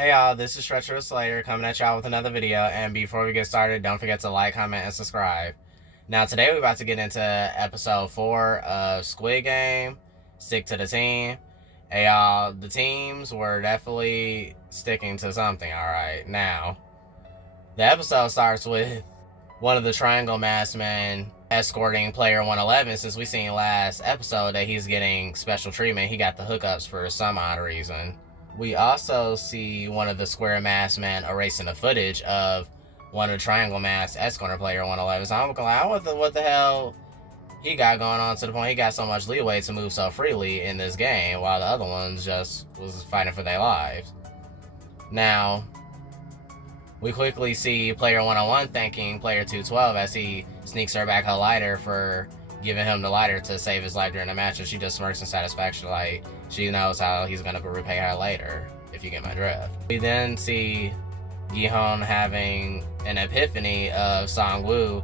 Hey y'all, this is Stretcher Slayer coming at y'all with another video, and before we get started, don't forget to like, comment, and subscribe. Now today we're about to get into episode 4 of Squid Game, Stick to the Team. Hey y'all, the teams were definitely sticking to something, alright. Now, the episode starts with one of the Triangle Masked Men escorting player 111, since we seen last episode that he's getting special treatment. He got the hookups for some odd reason. We also see one of the Square Masked Men erasing the footage of one of the Triangle Masked escorting player 111. So I'm like, what the hell he got going on, to the point he got so much leeway to move so freely in this game, while the other ones just was fighting for their lives. Now, we quickly see player 101 thanking player 212 as he sneaks her back her lighter for giving him the lighter to save his life during the match, and she just smirks in satisfaction like she knows how he's going to repay her later, if you get my drift. We then see Gi-hun having an epiphany of Sang-woo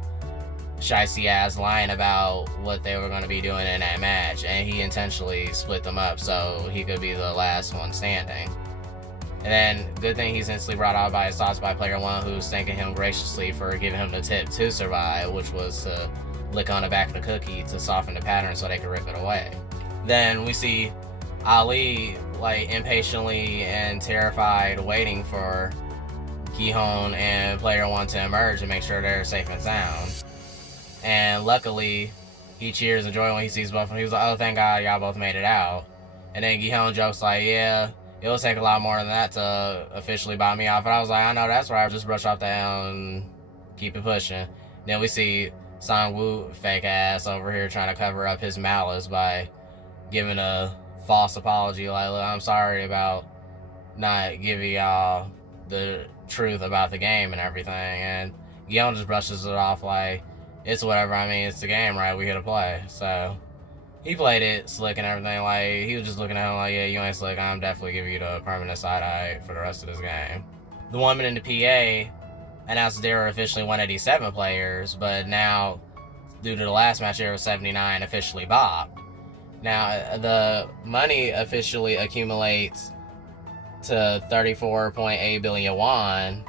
shicey ass lying about what they were going to be doing in that match, and he intentionally split them up so he could be the last one standing. And then, good thing he's instantly brought out by his thoughts by player 1, who's thanking him graciously for giving him the tip to survive, which was to lick on the back of the cookie to soften the pattern so they could rip it away. Then we see Ali, like, impatiently and terrified, waiting for Gi-hun and player 1 to emerge and make sure they're safe and sound. And luckily, he cheers in joy when he sees both of them. He was like, oh, thank God y'all both made it out. And then Gi-hun jokes like, yeah, it'll take a lot more than that to officially buy me off. And I was like, I know, that's right. Just brush off the L and keep it pushing. Then we see Sang-woo fake ass over here trying to cover up his malice by giving a false apology. Like, look, I'm sorry about not giving y'all the truth about the game and everything. And Gi-hun just brushes it off like, it's whatever. I mean, it's the game, right? We here to play. So he played it slick and everything. Like, he was just looking at him like, yeah, you ain't slick. I'm definitely giving you the permanent side eye for the rest of this game. The woman in the PA announced that there were officially 187 players, but now, due to the last match, there were 79 officially bobbed. Now, the money officially accumulates to 34.8 billion won,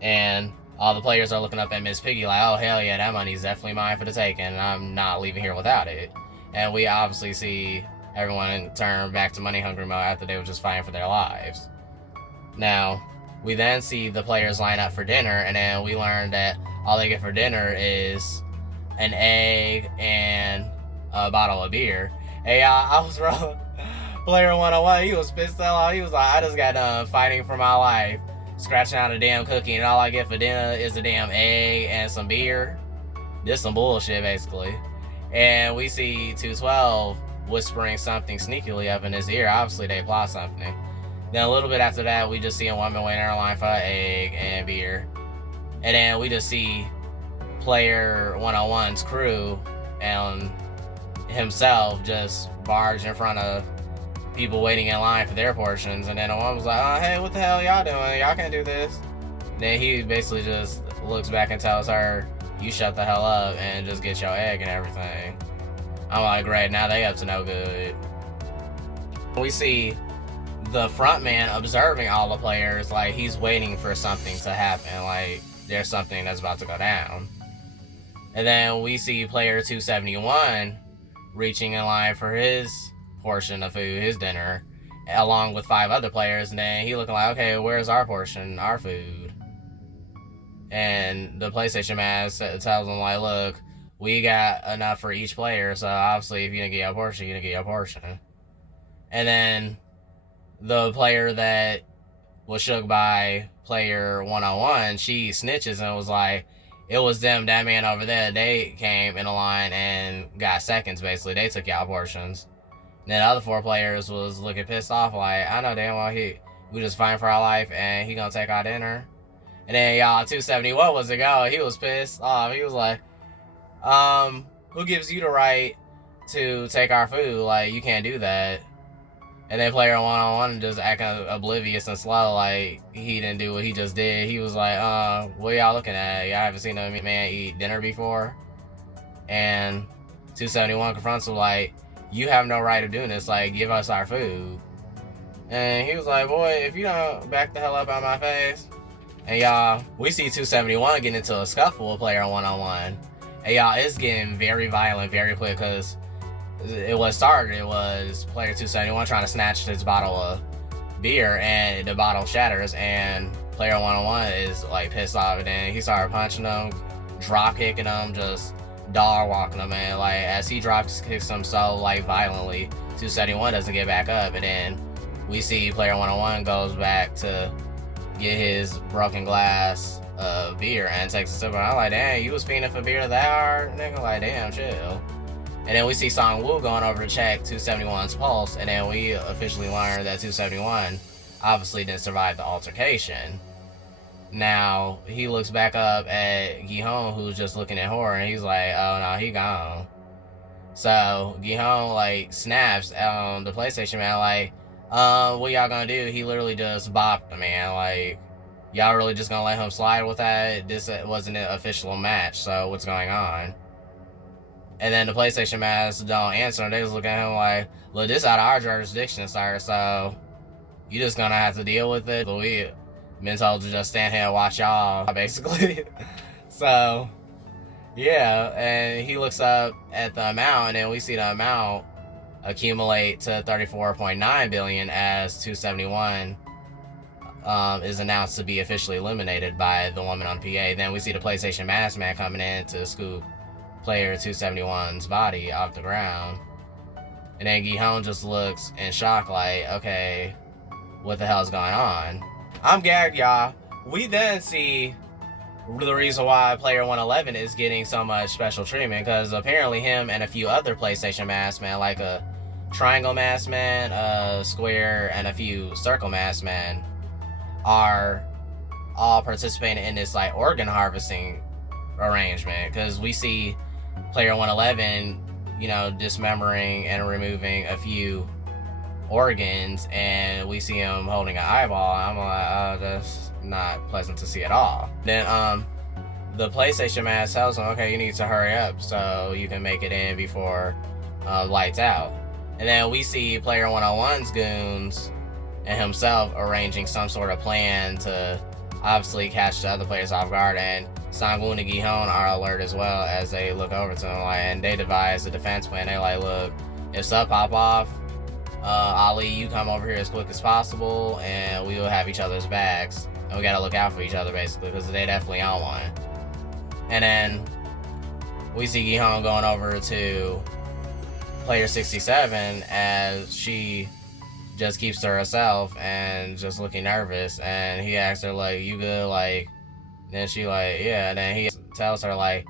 and all the players are looking up at Miss Piggy like, oh, hell yeah, that money's definitely mine for the taking, and I'm not leaving here without it. And we obviously see everyone turn back to money hungry mode after they were just fighting for their lives. Now, we then see the players line up for dinner, and then we learn that all they get for dinner is an egg and a bottle of beer. Hey, I was wrong. Player 101, he was pissed off. He was like, I just got done fighting for my life, scratching out a damn cookie, and all I get for dinner is a damn egg and some beer. This some bullshit, basically. And we see 212 whispering something sneakily up in his ear. Obviously, they plot something. Then a little bit after that, we just see a woman waiting in her line for an egg and beer. And then we just see player 101's crew and himself just barge in front of people waiting in line for their portions. And then the one was like, oh, hey, what the hell y'all doing? Y'all can't do this. Then he basically just looks back and tells her, you shut the hell up and just get your egg and everything. I'm like, great, now they up to no good. We see the front man observing all the players, like he's waiting for something to happen, like there's something that's about to go down. And then we see player 271 reaching in line for his portion of food, his dinner, along with 5 other players, and then he looking like, okay, where's our portion, our food? And the PlayStation man tells him like, look, we got enough for each player, so obviously if you didn't get your portion, you didn't get your portion. And then the player that was shook by player 101, she snitches and was like, it was them, that man over there, they came in a line and got seconds, basically. They took y'all portions. And then the other 4 players was looking pissed off like, I know damn well we just fighting for our life and he gonna take our dinner. And then y'all 271 was to go, he was pissed off. He was like, who gives you the right to take our food? Like, you can't do that. And then player 101 just acting oblivious and slow, like he didn't do what he just did. He was like, what y'all looking at? Y'all haven't seen a man eat dinner before? And 271 confronts him like, you have no right of doing this, like, give us our food. And he was like, boy, if you don't back the hell up out my face. And y'all, we see 271 getting into a scuffle with player one-on-one. And y'all, it's getting very violent very quick because it was player 271 trying to snatch his bottle of beer, and the bottle shatters, and player one-on-one is like pissed off, and then he started punching him, drop kicking him, just dog walking him, and like as he drop kicks him so like violently, 271 doesn't get back up, and then we see player one-on-one goes back to get his broken glass of beer and takes a sip, and I'm like, damn, you was fiending for beer that hard, nigga? Like, damn, chill. And then we see Song Woo going over to check 271's pulse, and then we officially learn that 271 obviously didn't survive the altercation. Now, he looks back up at Gi-hong, who's just looking at horror, and he's like, oh no, he gone. So, Gi-hong, like, snaps on the PlayStation man, like, what y'all gonna do? He literally just bopped the man, like, y'all really just gonna let him slide with that? This wasn't an official match, so what's going on? And then the PlayStation masters don't answer, and they just look at him like, look, this out of our jurisdiction, sir, so you just gonna have to deal with it. But we been told to just stand here and watch y'all, basically. So, yeah, and he looks up at the amount, and then we see the amount accumulate to 34.9 billion as 271 is announced to be officially eliminated by the woman on PA. Then we see the PlayStation mask man coming in to scoop player 271's body off the ground, and then Gi-hong just looks in shock like, okay, what the hell's going on? I'm gagged, y'all. We then see the reason why player 111 is getting so much special treatment, because apparently him and a few other PlayStation mask men, like a triangle mask man, a square, and a few circle mask men, are all participating in this like organ harvesting arrangement, because we see player 111, you know, dismembering and removing a few organs, and we see him holding an eyeball. I'm like, oh, that's not pleasant to see at all. Then the PlayStation man tells him, okay, you need to hurry up so you can make it in before lights out. And then we see player 101's goons and himself arranging some sort of plan to obviously catch the other players off guard, and Sang-woo and Gi-hong are alert as well as they look over to him, like, and they devise a defense plan. They like, look, if stuff pop off, Ali, you come over here as quick as possible, and we will have each other's backs, and we gotta look out for each other, basically, because they definitely on one. And then we see Gi-hong going over to player 67 as she just keeps to herself and just looking nervous, and he asks her like, you good? Like, then she like, yeah. And then he tells her like,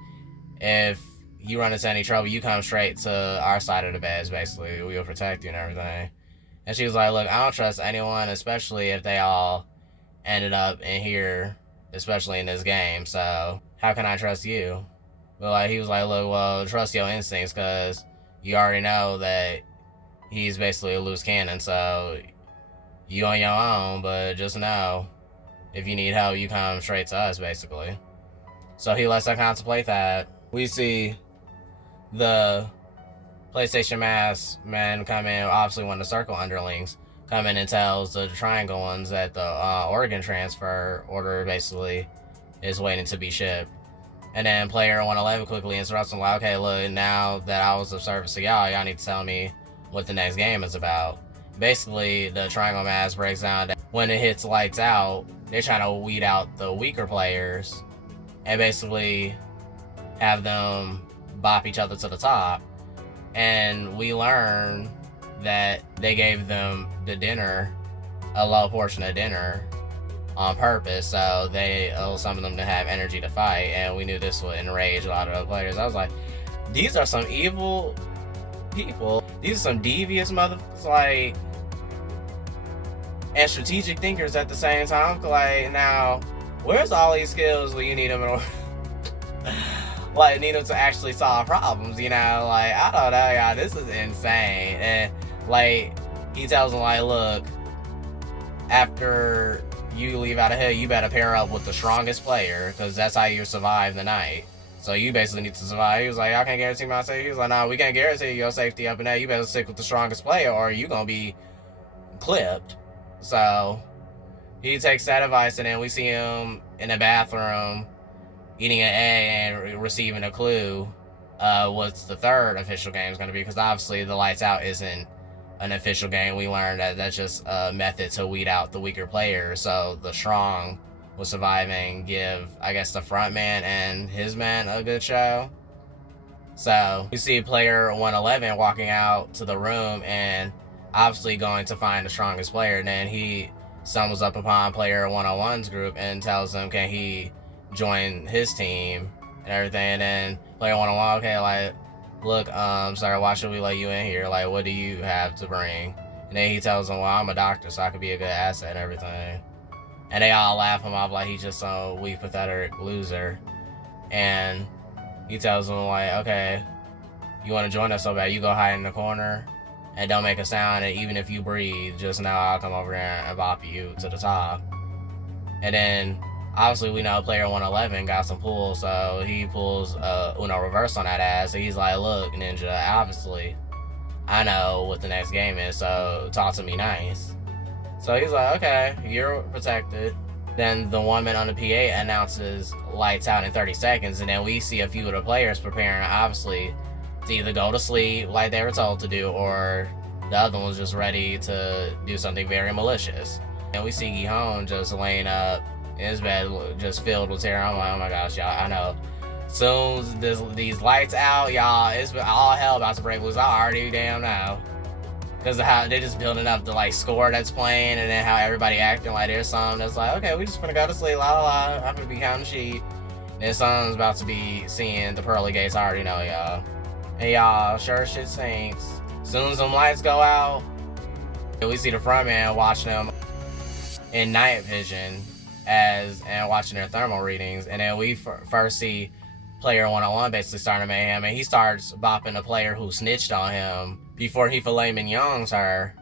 if you run into any trouble, you come straight to our side of the beds, basically, we'll protect you and everything. And she was like, look, I don't trust anyone, especially if they all ended up in here, especially in this game, so how can I trust you? But like, he was like, look, well, trust your instincts, because you already know that he's basically a loose cannon, so you on your own, but just know, if you need help, you come straight to us, basically. So he lets her contemplate that. We see the PlayStation mask men come in, obviously one of the circle underlings, come in and tells the triangle ones that the organ transfer order basically is waiting to be shipped. And then player 111 quickly interrupts him like, okay, look, now that I was of service to y'all need to tell me what the next game is about. Basically, the triangle mask breaks down that when it hits lights out, they're trying to weed out the weaker players and basically have them bop each other to the top. And we learn that they gave them the dinner, a low portion of dinner, on purpose, so they some of them to have energy to fight, and we knew this would enrage a lot of the players. I was like, these are some evil people. These are some devious motherfuckers, like, and strategic thinkers at the same time. Like, now, where's all these skills when you need them in order? Like, need them to actually solve problems, you know? Like, I don't know, y'all, this is insane. And, like, he tells them, like, look, after you leave out of here, you better pair up with the strongest player, because that's how you survive the night. So you basically need to survive. He was like, I can't guarantee my safety. He was like, no, we can't guarantee your safety up in there. You better stick with the strongest player, or you gonna be clipped. So he takes that advice, and then we see him in the bathroom eating an egg and receiving a clue what's the third official game is going to be, because obviously the lights out isn't an official game. We learned that that's just a method to weed out the weaker players, so the strong will survive and give, I guess, the front man and his man a good show. So you see player 111 walking out to the room and obviously going to find the strongest player, and then he stumbles up upon player 101's group and tells them can he join his team and everything. And then player 101, okay, like, look, sir, why should we let you in here? Like, what do you have to bring? And then he tells them, well, I'm a doctor, so I could be a good asset and everything. And they all laugh him off like he's just some weak, pathetic loser. And he tells them, like, okay, you want to join us so bad, you go hide in the corner and don't make a sound, and even if you breathe, just know I'll come over here and bop you to the top. And then obviously we know player 111 got some pull, so he pulls Uno reverse on that ass. So he's like, look, ninja, obviously I know what the next game is, so talk to me nice. So he's like, okay, you're protected. Then the one man on the PA announces lights out in 30 seconds, and then we see a few of the players preparing, obviously, to either go to sleep like they were told to do, or the other one's just ready to do something very malicious. And we see Gihon just laying up in his bed, just filled with terror. I'm like, oh my gosh, y'all, I know. Soon as these lights out, y'all, it's all hell about to break loose. I already damn know. Because of how they're just building up the like score that's playing, and then how everybody acting like there's something that's like, okay, we just gonna go to sleep, la la la, I'm gonna be counting sheep. And someone's about to be seeing the pearly gates, I already know, y'all. And y'all, sure shit stinks. Soon as them lights go out, we see the front man watching them in night vision and watching their thermal readings. And then we first see player 101 basically starting mayhem, and he starts bopping the player who snitched on him before he filet mignons her.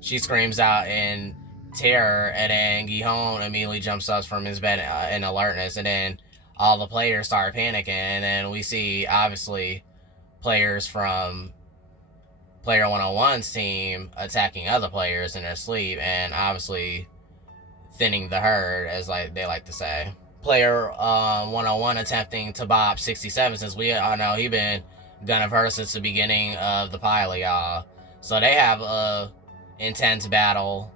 She screams out in terror, and then Gihon immediately jumps up from his bed in alertness, and then all the players start panicking, and then we see obviously players from player 101's team attacking other players in their sleep, and obviously thinning the herd, as like they like to say. Player 101 attempting to bop 67, since we all know he been gunning her since the beginning of the pilot, y'all. So they have a intense battle,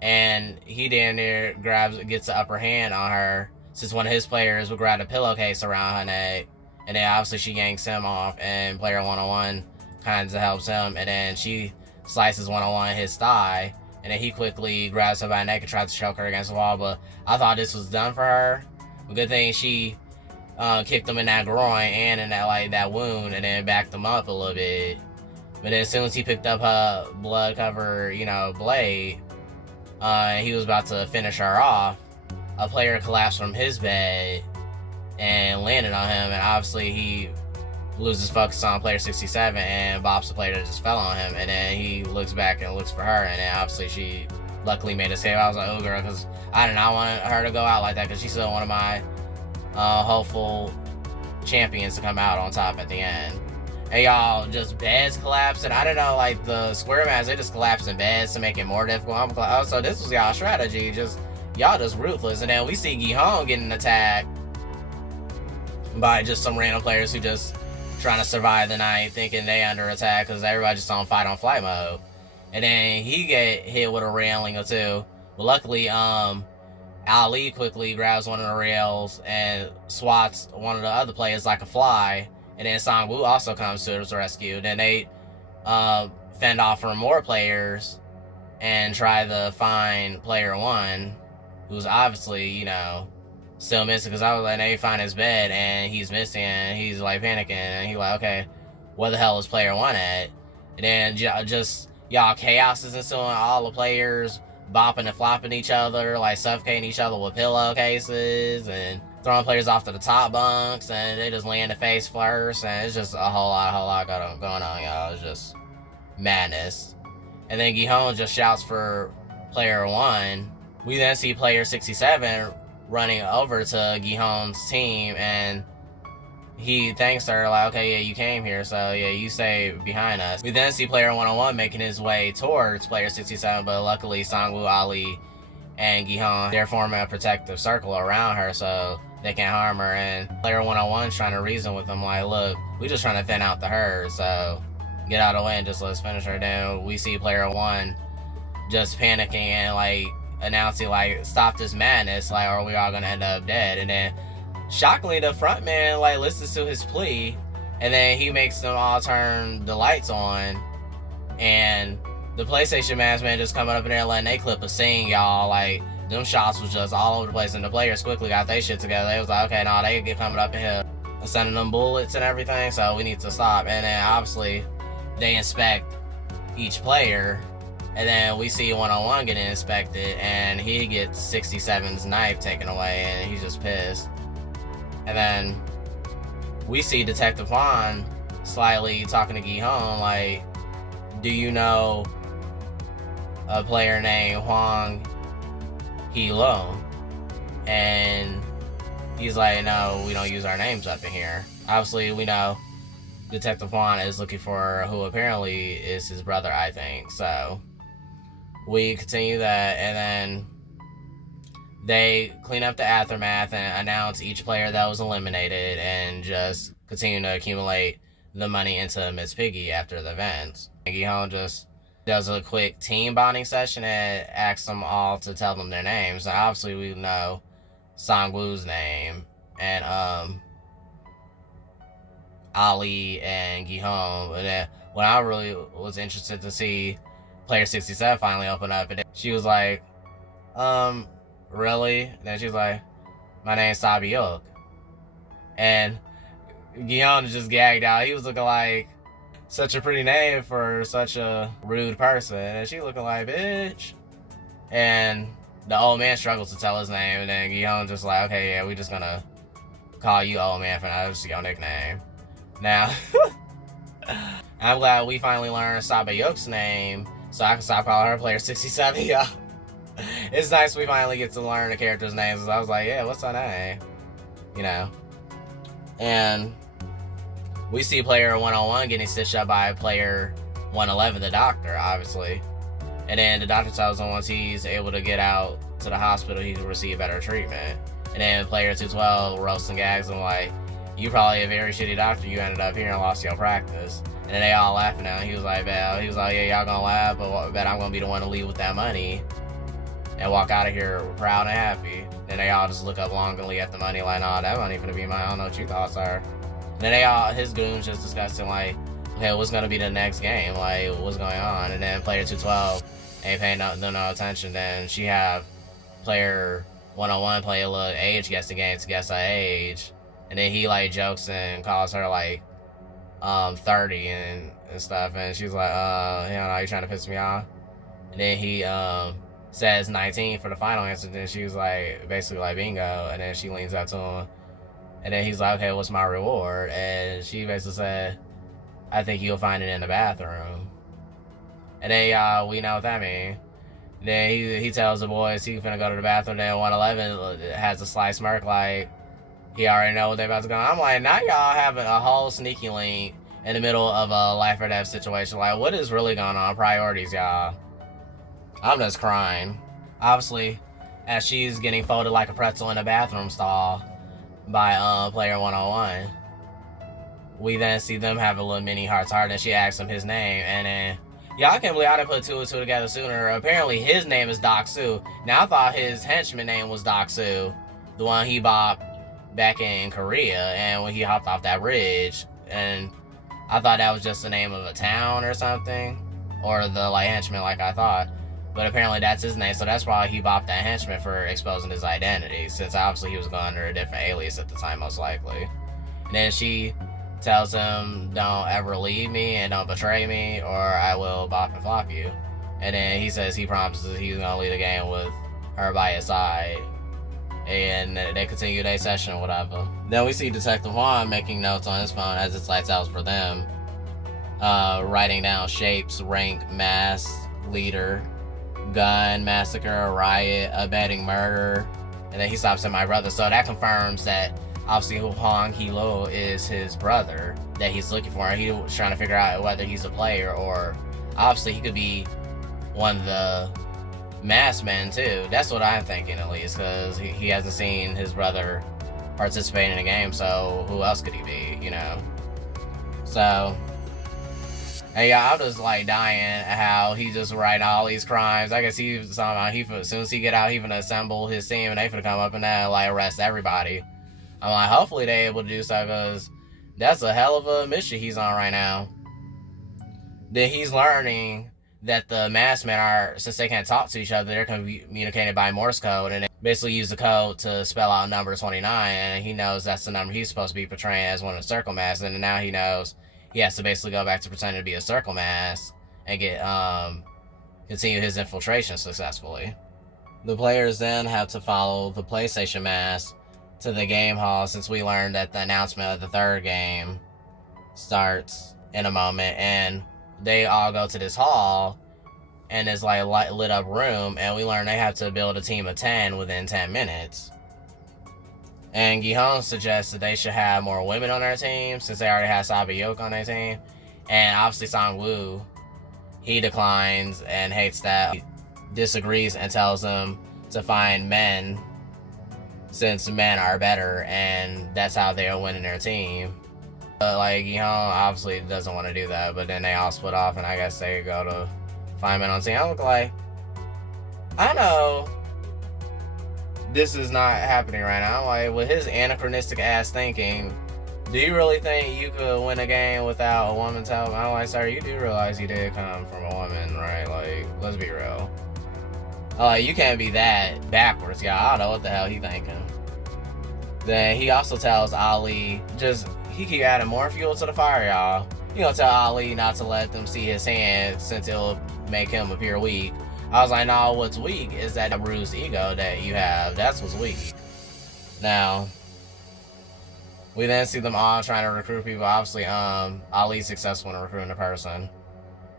and he damn near gets the upper hand on her, since one of his players would grab a pillowcase around her neck, and then obviously she yanks him off, and player 101 kind of helps him, and then she slices 101 his thigh, and then he quickly grabs her by the neck and tries to choke her against the wall. But I thought this was done for her. But good thing she kicked him in that groin and in that wound, and then backed him up a little bit. But then as soon as he picked up her blood covered, blade, and he was about to finish her off, a player collapsed from his bed and landed on him, and obviously he loses focus on player 67 and bops the player that just fell on him, and then he looks back and looks for her, and then obviously she luckily made a save. I was like, oh girl, because I did not want her to go out like that, because she's still one of my hopeful champions to come out on top at the end. And y'all, just beds collapsing. I don't know, like the square mats, they just collapse in beds to make it more difficult. I'm like, oh, so this was y'all strategy, y'all just ruthless. And then we see Gihon getting attacked by just some random players who just trying to survive the night, thinking they under attack because everybody just on fight on flight mode. And then he get hit with a railing or two. But luckily, Ali quickly grabs one of the rails and swats one of the other players like a fly. And then Sangwoo also comes to his rescue. Then they fend off from more players and try to find player one, who's obviously, still missing, because I was like, they find his bed and he's missing, and he's like panicking, and he's like, okay, where the hell is player one at? And then just y'all, chaos is ensuing. All the players bopping and flopping each other, like suffocating each other with pillowcases and throwing players off to the top bunks, and they just land the face first, and it's just a whole lot going on, y'all. It's just madness. And then Gihon just shouts for player one. We then see player 67 running over to Gihon's team, and he thanks her, like, okay, yeah, you came here, so yeah, you stay behind us. We then see Player 101 making his way towards Player 67, but luckily Sangwoo, Ali, and Gi-hong, they're forming a protective circle around her so they can't harm her. And Player 101's trying to reason with them, like, look, we just trying to thin out the herd, so get out of the way and just let's finish her. Then we see Player 1 just panicking and, like, announcing, like, stop this madness, like, or we all gonna end up dead. And then shockingly, the front man, like, listens to his plea, and then he makes them all turn the lights on, and the PlayStation mask man just coming up in there letting they clip a scene, y'all. Like, them shots was just all over the place, and the players quickly got their shit together. They was like, okay, nah, they get coming up in here and sending them bullets and everything, so we need to stop. And then obviously they inspect each player, and then we see 101 getting inspected, and he gets 67's knife taken away, and he's just pissed. And then we see Detective Hwan slightly talking to Gi-hong, like, do you know a player named Hwang Hee-lo? And he's like, no, we don't use our names up in here. Obviously, we know Detective Hwan is looking for who apparently is his brother, I think. So we continue that, and then they clean up the aftermath and announce each player that was eliminated and just continue to accumulate the money into Miss Piggy after the events. Gi-hong just does a quick team bonding session and asks them all to tell them their names. And obviously we know Sangwoo's name, and Ali and Gi-hong. And then when I really was interested to see Player 67 finally open up, and she was like, really? And then she was like, my name's Sabi-yuk. And Gi-hong just gagged out. He was looking like such a pretty name for such a rude person. And she looking like, bitch. And the old man struggles to tell his name. And then Gi-hong just like, okay, yeah, we just gonna call you old man for now. That's your nickname. Now, I'm glad we finally learned Sabi-yuk's name, so I can stop calling her Player 67, y'all. It's nice we finally get to learn the characters' names. I was like, yeah, what's her name? You know. And we see Player 101 getting stitched up by Player 111, the doctor, obviously. And then the doctor tells him once he's able to get out to the hospital, he can receive better treatment. And then Player 212 roasts and gags him like, you probably a very shitty doctor. You ended up here and lost your practice. And then they all laughing at him. He was like, yeah, y'all gonna laugh, but bet I'm gonna be the one to leave with that money and walk out of here proud and happy. Then they all just look up longingly at the money like, nah, that money finna be mine. I don't know what you thoughts are. And then his goons just discussing like, okay, what's gonna be the next game? Like, what's going on? And then Player 212 ain't paying no attention. Then she have Player 101 play a little age guessing game to guess her age. And then he like jokes and calls her like 30 and stuff. And she's like, you trying to piss me off? And then he says 19 for the final answer. Then she was like, basically like, bingo. And then she leans up to him. And then he's like, okay, what's my reward? And she basically said, I think you'll find it in the bathroom. And then we know what that means. Then he tells the boys he finna go to the bathroom. Then 111 has a sly smirk like he already know what they about to go. I'm like, now y'all having a whole sneaky link in the middle of a life or death situation. Like, what is really going on? Priorities, y'all. I'm just crying. Obviously, as she's getting folded like a pretzel in a bathroom stall by Player 101, we then see them have a little mini heart-to-heart, and she asks him his name, and then y'all can't believe I didn't put two and two together sooner. Apparently his name is Doc Soo. Now I thought his henchman name was Doc Soo, the one he bopped back in Korea and when he hopped off that bridge, and I thought that was just the name of a town or something, or the like henchman like I thought. But apparently that's his name, so that's why he bopped that henchman for exposing his identity, since obviously he was going under a different alias at the time, most likely. And then she tells him, don't ever leave me and don't betray me or I will bop and flop you. And then he says he promises he's going to lead the game with her by his side. And they continue their session or whatever. Then we see Detective Hwan making notes on his phone as it's lights out for them. Writing down shapes, rank, mass, leader, gun, massacre, riot, abetting murder. And then he stops at my brother. So that confirms that obviously Hong Hilo is his brother that he's looking for. He was trying to figure out whether he's a player or obviously he could be one of the masked men too. That's what I'm thinking, at least, because he hasn't seen his brother participate in a game, so who else could he be, you know? So, and yeah, I'm just like dying at how he just writing all these crimes. I guess he was talking about as soon as he get out, he finna assemble his team and they finna come up and like arrest everybody. I'm like, hopefully they able to do so, because that's a hell of a mission he's on right now. Then he's learning that the masked men are, since they can't talk to each other, they're communicated by Morse code, and they basically use the code to spell out number 29, and he knows that's the number he's supposed to be portraying as one of the circle masks, and now he knows he has to basically go back to pretending to be a circle mask and get continue his infiltration successfully. The players then have to follow the PlayStation mask to the game hall, since we learned that the announcement of the third game starts in a moment, and they all go to this hall and it's like lit up room, and we learn they have to build a team of 10 within 10 minutes. And Gi-Hong suggests that they should have more women on their team, since they already have Sabayok on their team. And obviously Sang-woo, he declines and hates that. He disagrees and tells them to find men, since men are better, and that's how they are winning their team. Like, Gi-Hong obviously doesn't want to do that, but then they all split off, and I guess they go to find men on team. I look like, I know this is not happening right now. Like, with his anachronistic ass thinking, do you really think you could win a game without a woman's help? I'm like, sir, you do realize he did come from a woman, right? Like, let's be real. Like, you can't be that backwards, y'all. I don't know what the hell he thinking. Then he also tells Ali, he keep adding more fuel to the fire, y'all. You gonna tell Ali not to let them see his hand, since it'll make him appear weak. I was like, no, what's weak is that bruised ego that you have. That's what's weak. Now, we then see them all trying to recruit people. Obviously, Ali's successful in recruiting a person.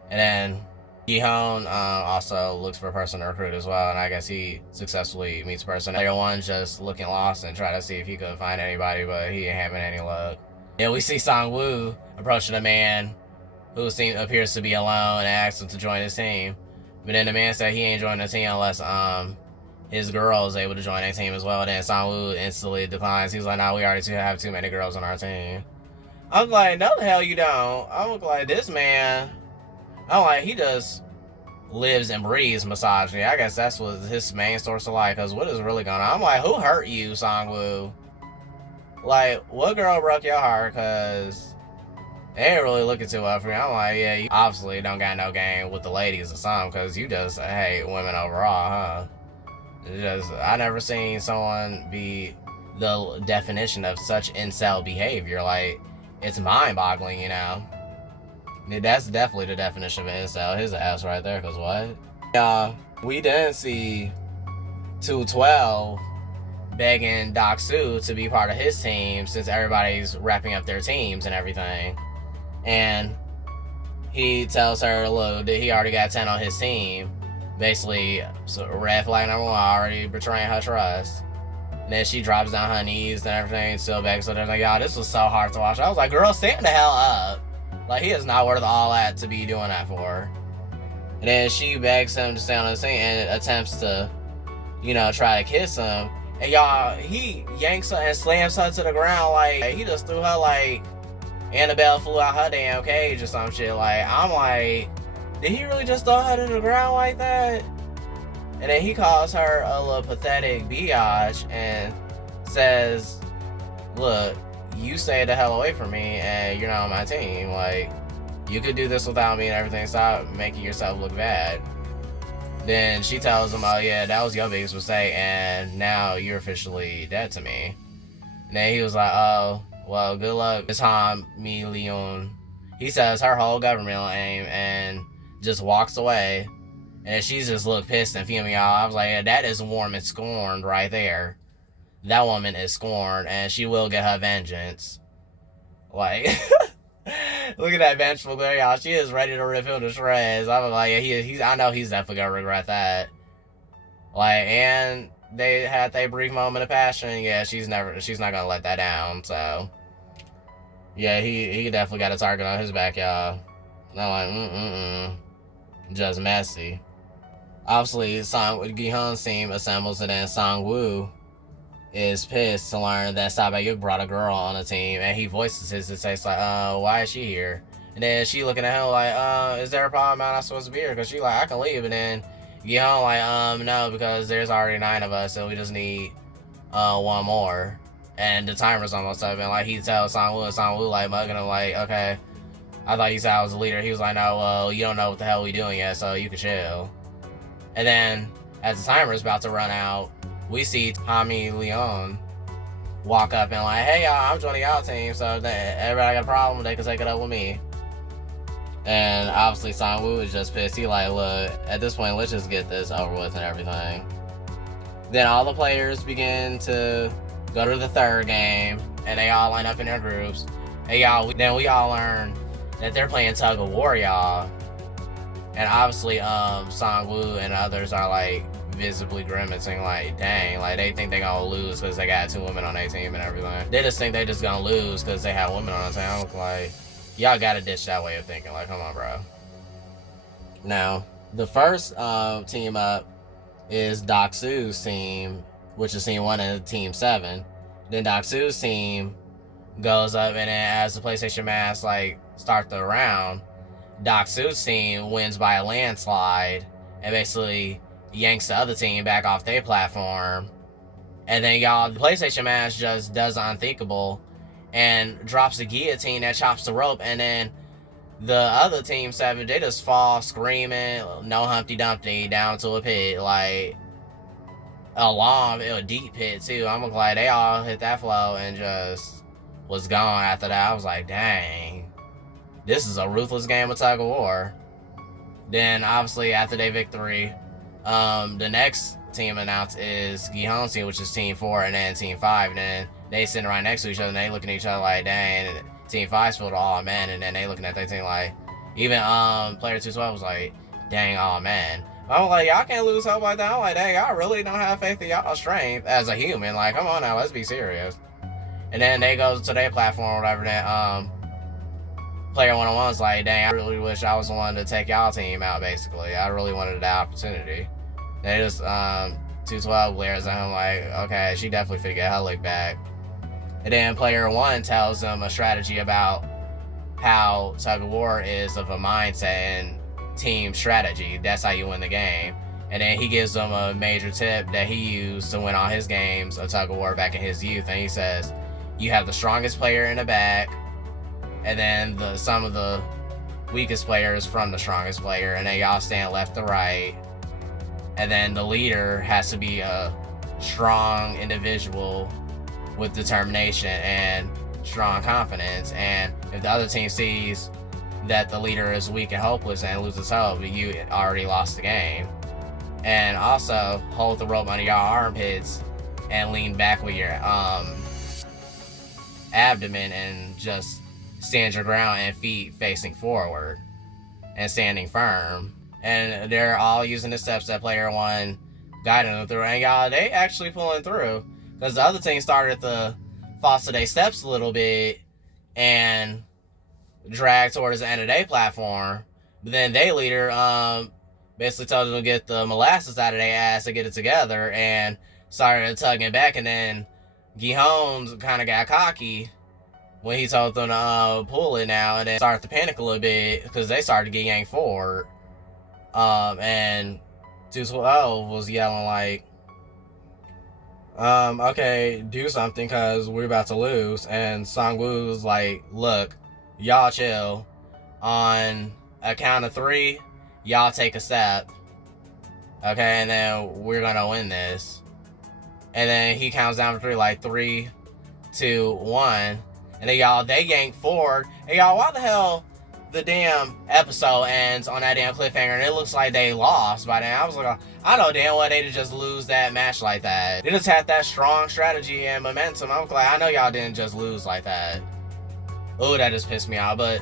And then Gi-Hong also looks for a person to recruit as well, and I guess he successfully meets a person. The other one just looking lost and try to see if he could find anybody, but he ain't having any luck. Then we see Sang-woo approaching a man who appears to be alone and asks him to join his team. But then the man said he ain't joining the team unless his girl is able to join that team as well. Then Sang-woo instantly declines. He's like, no, we already have too many girls on our team. I'm like, no the hell you don't. I'm like, this man, I'm like, he just lives and breathes misogyny. I guess that's what his main source of life, because what is really going on? I'm like, who hurt you, Sang-woo? Like, what girl broke your heart? Because they ain't really looking too well for you. I'm like, yeah, you obviously don't got no game with the ladies or something, because you just hate women overall, huh? I never seen someone be the definition of such incel behavior. Like, it's mind-boggling, you know? That's definitely the definition of an incel. His ass right there, because what? We didn't see 212 begging Doc-soo to be part of his team, since everybody's wrapping up their teams and everything. And he tells her, look, that he already got 10 on his team. Basically, so red flag number 1, already betraying her trust. And then she drops down her knees and everything, still begs. So they're like, y'all, this was so hard to watch. I was like, girl, stand the hell up. Like, he is not worth all that to be doing that for her. And then she begs him to stay on the scene and attempts to, you know, try to kiss him. And y'all, he yanks her and slams her to the ground. Like, he just threw her like Annabelle flew out her damn cage or some shit. Like, I'm like, did he really just throw her to the ground like that? And then he calls her a little pathetic biatch and says, look, you stay the hell away from me and you're not on my team. Like, you could do this without me and everything. Stop making yourself look bad. Then she tells him, oh yeah, that was your biggest mistake and now you're officially dead to me. And then he was like, oh, well, good luck, Miss Han Mi Leon. He says her whole government will aim and just walks away. And then she's just looked pissed and fuming, y'all. I was like, yeah, that is warm and scorned right there. That woman is scorned and she will get her vengeance. Like, look at that vengeful glare, y'all. She is ready to rip him to shreds. I was like, yeah, I know he's definitely gonna regret that. Like, and they had their brief moment of passion, yeah, she's not gonna let that down. So yeah, he definitely got a target on his back, y'all. And I'm like, just messy. Obviously, Gi-hun's team assembles, and then Sang-woo is pissed to learn that Sabayuk brought a girl on the team, and he voices his distaste like, why is she here? And then she looking at him like, is there a problem? I'm not supposed to be here? Because she like, I can leave. And then Gi-hun like, no, because there's already 9 of us, and we just need one more. And the timer's almost up, and like he tells Sang-woo, and Sang-woo like mugging him like, okay, I thought you said I was the leader. He was like, no, well, you don't know what the hell we doing yet, so you can chill. And then as the timer is about to run out, we see Tommy Leon walk up and like, hey y'all, I'm joining y'all team, so everybody got a problem, they can take it up with me. And obviously Sang-woo is just pissed. He like, look, at this point, let's just get this over with and everything. Then all the players begin to go to the 3rd game, and they all line up in their groups. Hey y'all, then we all learn that they're playing tug of war, y'all. And obviously, Sang-woo and others are like visibly grimacing, like, dang, like they think they're gonna lose because they got 2 women on their team and everything. They just think they're just gonna lose because they have women on the team. Like, y'all gotta ditch that way of thinking. Like, come on, bro. Now, the first team up is Dak-soo's team, which is team 1 and team 7. Then Dak-soo's team goes up, and then as the PlayStation Mask like start the round, Dak-soo's team wins by a landslide and basically yanks the other team back off their platform. And then y'all, the PlayStation Mask just does the unthinkable and drops the guillotine that chops the rope, and then the other team 7, they just fall screaming, no Humpty Dumpty, down to a pit, like a deep pit too. I'm glad they all hit that flow and just was gone after that. I was like, dang, this is a ruthless game of tug of war. Then obviously after their victory, the next team announced is Gi-hun's team, which is team 4, and then team 5. And then they sitting right next to each other, and they looking at each other like, dang. And team 5's filled all men, and then they looking at their team like, even player 212 was like, dang, all men. I'm like, y'all can't lose hope like that. I'm like, dang, y'all really don't have faith in y'all strength as a human. Like, come on now, let's be serious. And then they go to their platform or whatever, then player 101's like, dang, I really wish I was the one to take y'all team out, basically. I really wanted that opportunity. They just 212 glares at him like, okay, she definitely finna get her lick back. And then player 1 tells them a strategy about how tug of war is of a mindset and team strategy. That's how you win the game. And then he gives them a major tip that he used to win all his games of tug of war back in his youth. And he says, you have the strongest player in the back, and then some of the weakest players from the strongest player, and then y'all stand left to right. And then the leader has to be a strong individual with determination and strong confidence. And if the other team sees that the leader is weak and hopeless and loses hope, you already lost the game. And also hold the rope under your armpits and lean back with your abdomen and just stand your ground and feet facing forward and standing firm. And they're all using the steps that player 1 guided them through. And y'all, they actually pulling through, because the other team started to foster their steps a little bit and drag towards the end of their platform. But then their leader basically told them to get the molasses out of their ass and get it together, and started tugging back. And then Gi-hun's kind of got cocky when he told them to pull it now, and then started to panic a little bit because they started to get yanked forward. And 212 was yelling like, okay, do something because we're about to lose. And Sang-woo was like, look, y'all chill. On a count of 3, y'all take a step. Okay, and then we're gonna win this. And then he counts down to 3, like 3, 2, 1. And then y'all, they yank forward. And y'all, why the hell the damn episode ends on that damn cliffhanger and it looks like they lost by then? I was like, I know damn well they did just lose that match like that. They just had that strong strategy and momentum. I'm glad. I know y'all didn't just lose like that. Ooh, that just pissed me off. But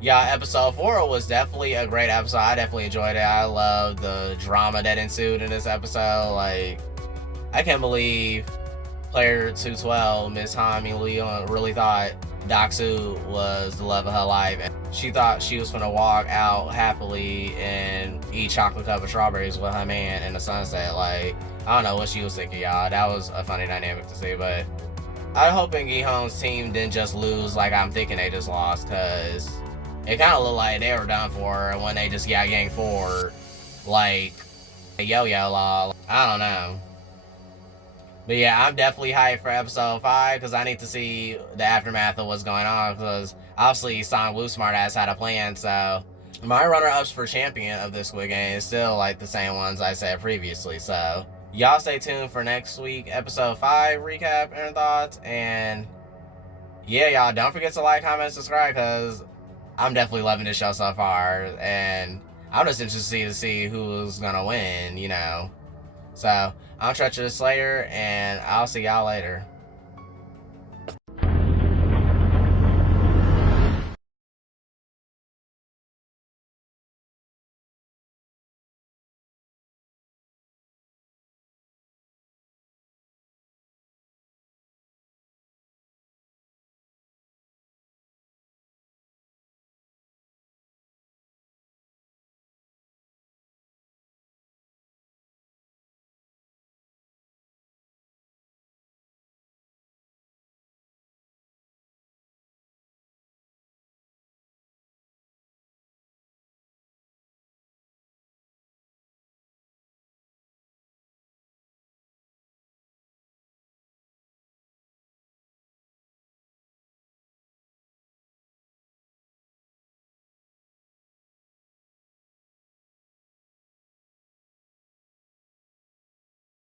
yeah, episode 4 was definitely a great episode. I definitely enjoyed it. I loved the drama that ensued in this episode. Like, I can't believe player 212, Miss Hami Leon, really thought Daksu was the love of her life. And she thought she was gonna walk out happily and eat chocolate covered strawberries with her man in the sunset. Like, I don't know what she was thinking, y'all. That was a funny dynamic to see, but I'm hoping Gi-Hoon's team didn't just lose like I'm thinking they just lost, because it kind of looked like they were done for when they just got ganked forward like a yo-yo law. I don't know. But yeah, I'm definitely hyped for episode 5 because I need to see the aftermath of what's going on, because obviously Song Woo smartass had a plan. So my runner-ups for champion of this Squid Game is still like the same ones I said previously. So y'all stay tuned for next week, episode 5 recap and thoughts. And yeah, y'all don't forget to like, comment, subscribe, because I'm definitely loving this show so far. And I'm just interested to see who's gonna win, you know. So I'm Treacherous Slayer, and I'll see y'all later.